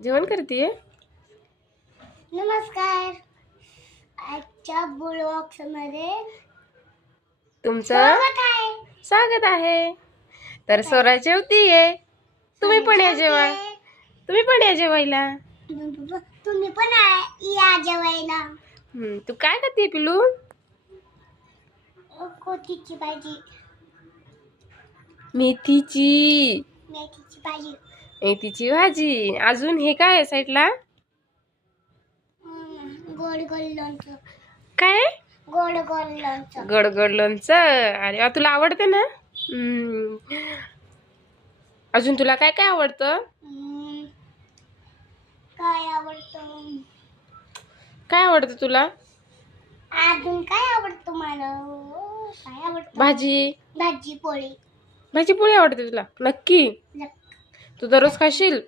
जेवण करतेय? नमस्कार. आजच्या ब्लॉग्स मध्ये तुमचं स्वागत आहे. तर स्वरा जेवतीये. तुम्ही पण या जेवा. तुम्ही पण या जेवायला. तुम्ही पण या जेवायला. तू काय खाते पिलू? कोथिची भाजी. मेथीची भाजी. मेथीची भाजी. अजून हे काय आहे साईडला? गोड गोड लोणचं. काय? गोड गोड लोणचं. गोड गोड लोणचं. अरे वा, तुला आवडतं ना? अजून तुला काय काय आवडतं? काय आवडतं? काय आवडतं तुला? अजून काय आवडतं मला? काय आवडतं? भाजी. भाजी पोळी. भाजी पोळी आवडते तुला? नक्की? तू दररोज खाशील?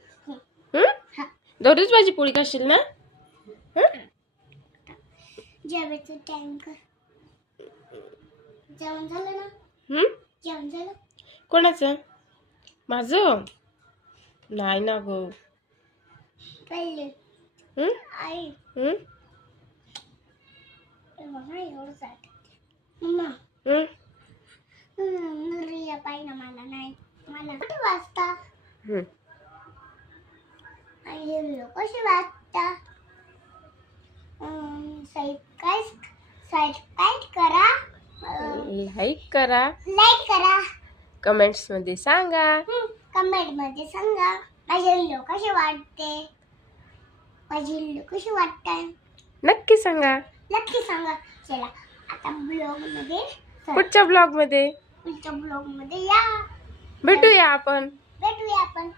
दररोज भाजी पोळी खाशील ना? जेवायचं टाइम कर. जेवण झालं ना? जेवण झालं? कोणाचं? माझं? नाही ना गो. पहिले आई मम्मा रिया पाहिजे मला नाही. मला किती वाजता? आई कशी वाजता? सबस्क्राइब करा. लाईक करा. कमेंट्स मध्ये सांगा. कमेंट मध्ये सांगा माझी व्हिडिओ कशी वाटते. माझी व्हिडिओ कशी वाटते नक्की सांगा. नक्की सांगा. चला आता पुढच्या ब्लॉग मध्ये या. भेटूया आपण. भेटूया आपण.